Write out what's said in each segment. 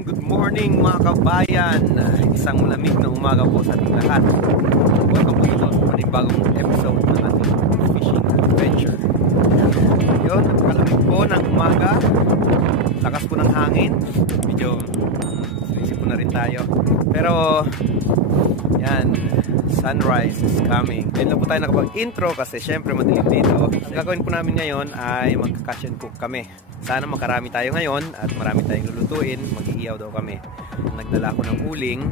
good morning mga kabayan. Isang malamig na umaga po sa ating lahat. Welcome po dito sa panibagong episode ng ating fishing adventure. Yun, napakalamig po ng umaga. Lakas po ng hangin. Medyo sinisip po na rin tayo. Pero yan, sunrise is coming. Ngayon lang po tayo nakapag-intro kasi syempre madilim dito. Ang gagawin po namin ngayon ay mag-catch and cook kami. Sana makarami tayo ngayon at marami tayong lulutuin. Mag-iiyaw daw kami. Nagdala ko ng uling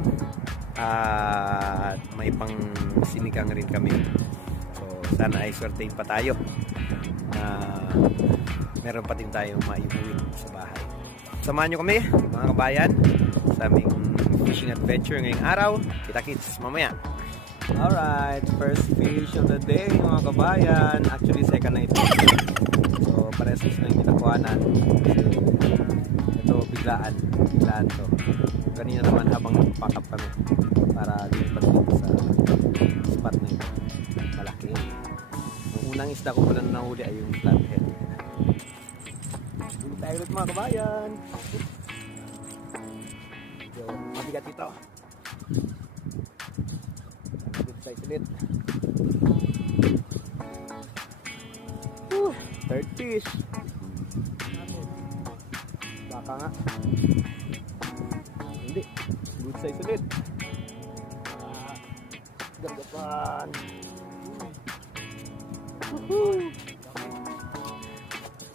at may pang sinigang rin kami. So sana ay swertein pa tayo na meron pa din tayong maiuwi sa bahay. Samahan nyo kami mga kabayan sa aming fishing adventure ngayong araw. Kita-kits mamaya. Alright, first fish of the day mga kabayan. Actually second na ito. So parehas na yung kinakuhanan. Ito biglaan to. Kanina naman habang nag-pack up kami para lipat dito sa spot na ito. Malaki. Ang unang isda ko pala na nahuli ay yung flathead. Hindi tayo ulit mga kabayan. So mabigat ito. Good size ulit. Third fish. Baka nga. Hindi. Good size ulit. Gargapan.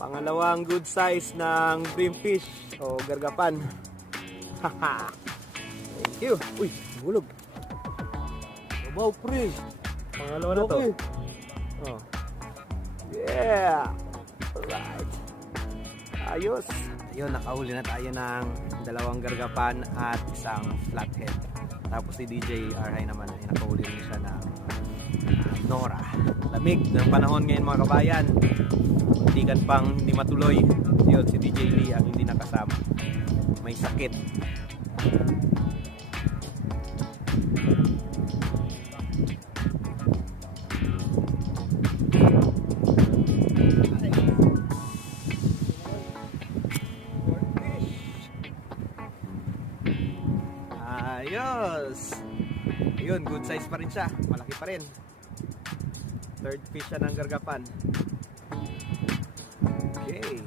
Pangalawang good size ng bream fish o gargapan. Haha. Thank you. Uy, bulog. Wow, pre. Pangalawa na to. Oh. Yeah. Alright. Ayos. Ayun, nakahuli na tayo ng dalawang gargapan at isang flathead. Tapos si DJ Arhay naman ay nakahuli rin siya ng Nora. Lamig ng panahon ngayon mga kabayan. Muntikan pang hindi matuloy. Yun, si DJ Lee ang hindi nakasama. May sakit. Ayos. Ayun, good size pa rin siya. Malaki pa rin. Third fish siya ng gargapan. Okay.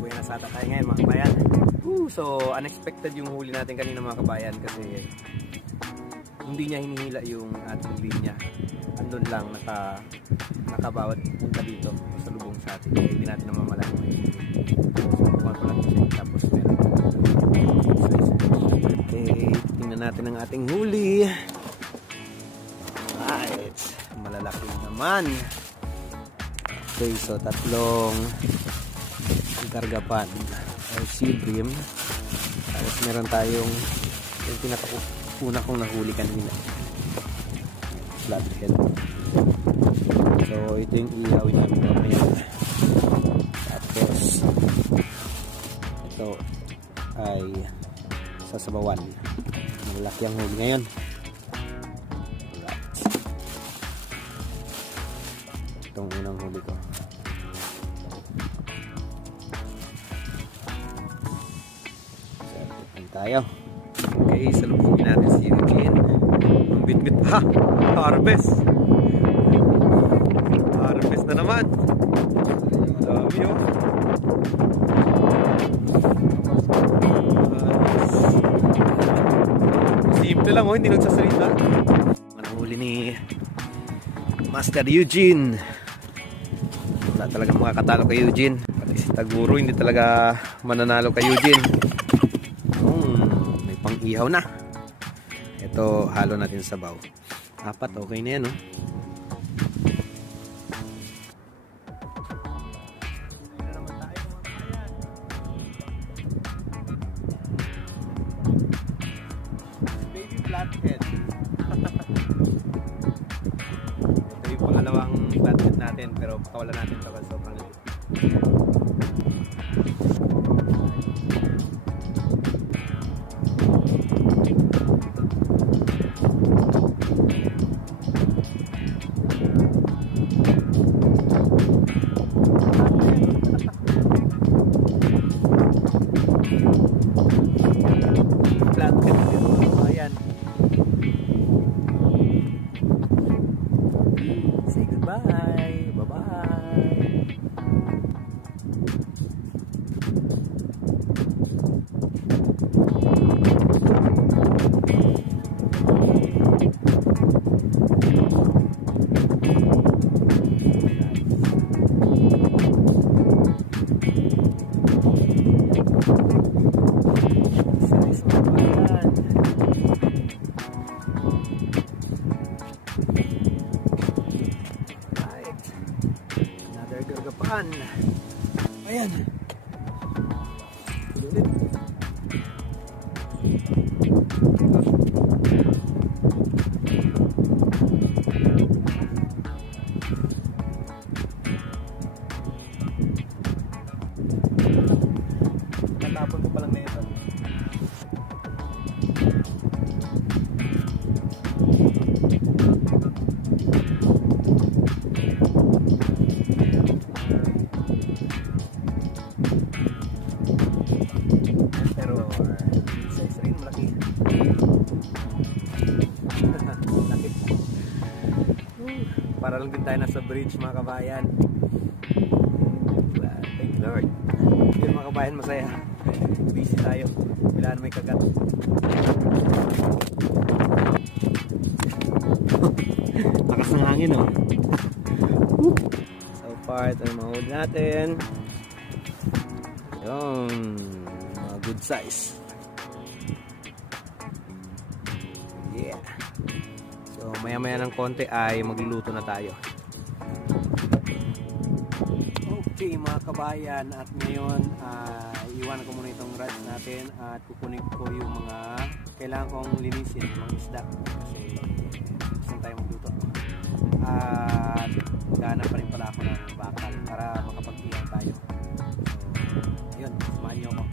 Buhay na sata tayo ngayon mga kabayan. So unexpected yung huli natin kanina mga kabayan kasi hindi niya hinihila yung ating linya. Andun lang nakabawat punta dito sa lubong sa atin. Kaya hindi natin namamalayan mo yung subukan ko lang siya. Tapos meron okay, tingnan natin ang ating huli. Alright, malalaki naman. Okay, so tatlong gargapan or sea bream. Tapos meron tayong yung pinakauna kong nahuli kanina, flathead. So ito yung iawin namin mamaya. Tapos ito ay sasabawan. Malaki ang huli ngayon. Alright. Itong unang huli ko. Tayo. Okay, salubungin natin si Eugene. Ang bit-bit pa. Harvest. Harvest na naman. Dami yun. Simple lang, hindi nagsasalita. Manahuli ni Master Eugene. Wala talagang makakatalo kay Eugene. Pati si Taguro hindi talaga mananalo kay Eugene. May pang-ihaw na. Ito, halo natin sa sabaw. 4, okay na yan, no? Baby flathead. Ito yung pangalawang flathead natin, pero pakawalan natin ito kasi sobrang liit. Gargapan. Ayan. Ulit. Natapon ko palang na ito. Pero size rin malaki. Laki. Para lang din tayo nasa bridge mga kabayan. Thank you Lord. Yun mga kabayan, masaya. Busy tayo. Kailangan may kagat. Lakas ng hangin oh. So far ito yung mga huli natin. Yung mga good size. Yeah. So maya maya ng konti ay magluluto na tayo. Okay mga kabayan, at ngayon iwanan ko muna itong rods natin at kukunin ko yung mga kailangan kong linisin, mga isda kasi gusto tayo magluto. At maghanap pa rin pala ako ng bakal para makapag-iyan tayo. So yun, samahan niyo ako.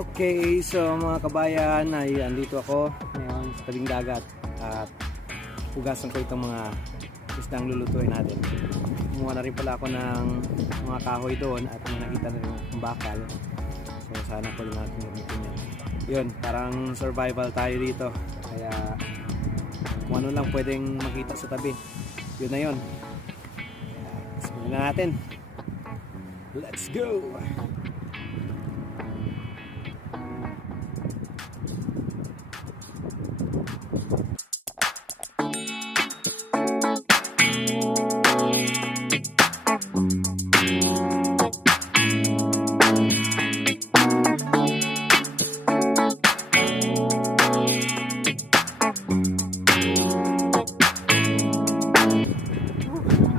Okay, so mga kabayan, ay andito ako ngayon sa tabing dagat at hugasan ko itong mga isdang lulutuin natin. Kumuha na rin pala ako ng mga kahoy doon at may nakita na rin yung bakal. So sana ko rin natin gamitin yan. Yun, parang survival tayo dito. Kaya kung ano lang pwedeng makita sa tabi, yun na yun. Simulan na natin. Let's go!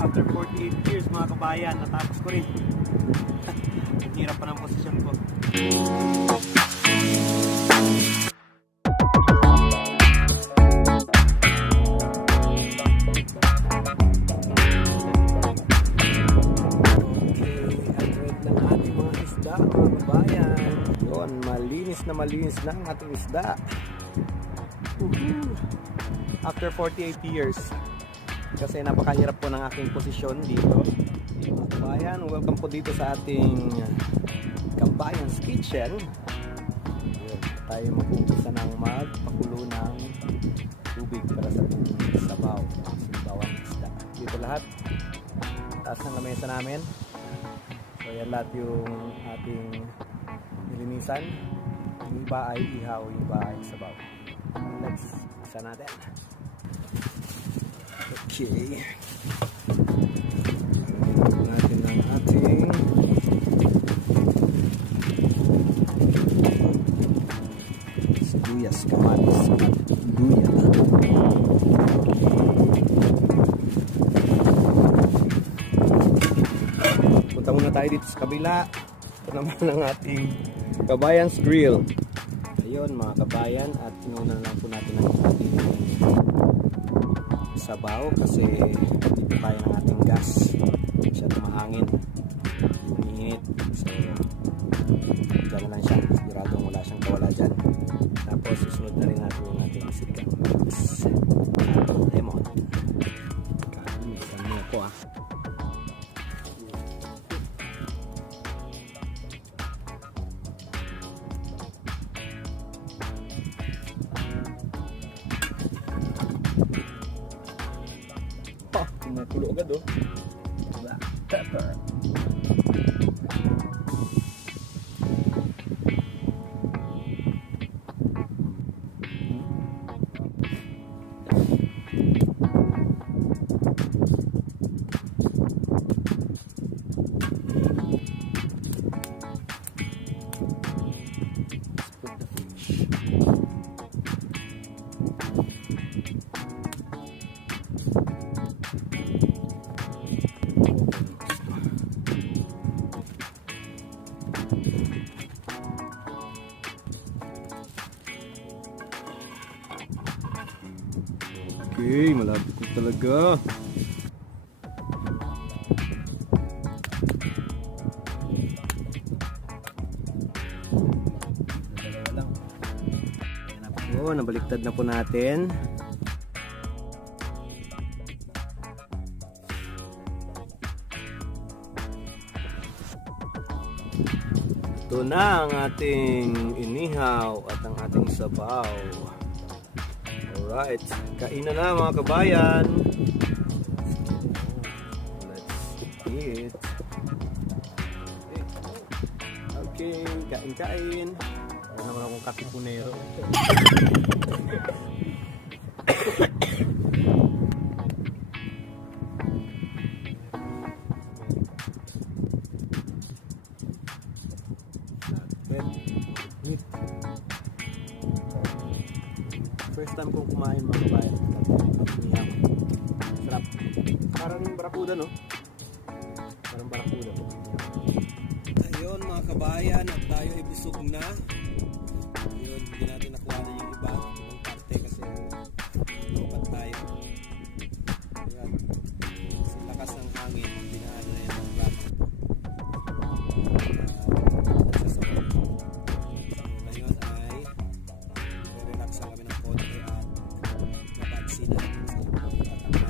After 48 years mga kabayan, natapos ko rin. Ang hirap pa ng posisyon ko. Malinis na ang ating isda. After 48 years kasi napakahirap po ng aking posisyon dito. Mga kabayan, welcome po dito sa ating Kabayan's Kitchen. Tayo mag-umpisa ng magpakulo ng tubig para sa ating sabaw, sinabawang isda. Dito lahat taas ng lamesa namin. So yan lahat yung ating nilinisan. Yung iba ay ihaw, yung iba ay sabaw. Let's isa natin. Okay. Ito natin ang ating sibuyas, kamatis, at luya. Punta muna tayo dito sa kabila. Ito naman ang ating Kabayan's Grill. Ayun mga kabayan, at pinunan lang po natin ang ating sabaw kasi hindi po kaya ng ating gas. Masyado mahangin, mainit. So dyan na lang siya, siguradong wala siyang kawala dyan. Tapos susunod na rin natin yung ating siligang lemon. Kalimisan mo ko ah. Nakulo agad oh. Black pepper. Okay, malapit na talaga. Oh, nabaliktad na po natin. Ito na ang ating inihaw at ang ating sabaw. Alright, kain na mga kabayan. Let's eat. Okay, kain-kain. Ano naman akong katipunero. First time kong kumain mga kabayan. Sarap. Parang barakuda, no? Parang barakuda. Ayun mga kabayan, at tayo ay busog na. Ayun, hindi natin nakuha na yung iba. Yung parte kasi lupat tayo. Ayan. Kasi lakas ng hangin, binaan na yan ng raft. Ngayon ay relax lang kami ng konti at nabad sila sa tatanghal na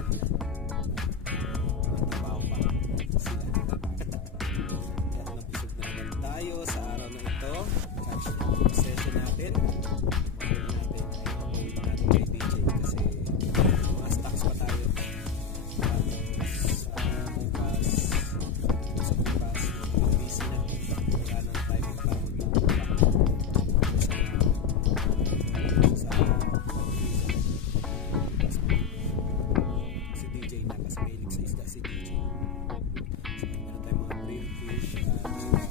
matabaw pa sila. At nabusog na naman tayo sa araw na ito. Catch session natin. Natin ay napawin natin kay DJ kasi mga stocks pa tayo. Tapos sa bukas busy na. Wala nang time para mag-iupa si DJ na kasi may ilig sa isda si DJ. So meron tayong mga grilled fish at yung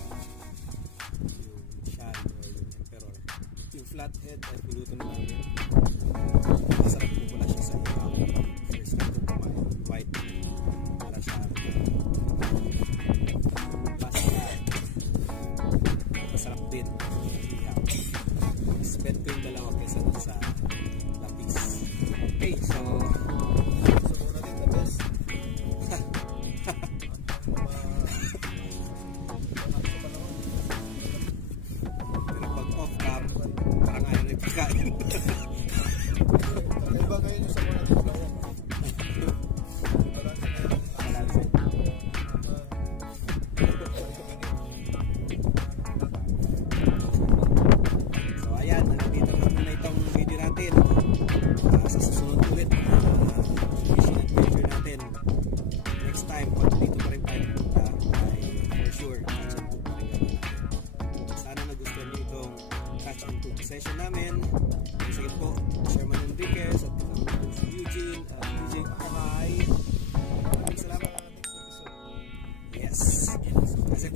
shad or yung emperor. Yung flathead ay pulutan na namin. Masarap po pala siya sa ihaw. First time ko kumain white para siya pasta. Masarap din sa ihaw. Mas bet ko yung dalawa kaysa dun sa lapis. Okay, so muna din the best. Pero pag off cam, parang ayaw na ipakain. Iba kayo nyo sa muna din dalawa. So ayan, nandito na muna itong video natin. Sa susunod ulit, fishing adventure natin. Next time, pag dito pa rin tayo pupunta, ay for sure, catch and cook pa rin gawin natin. Sana nagustuhan nyo itong catch and cook session namin. Sige po, Sherman Enriquez at si Eugene, DJ Pakakay. Maraming salamat. Yes. Kasi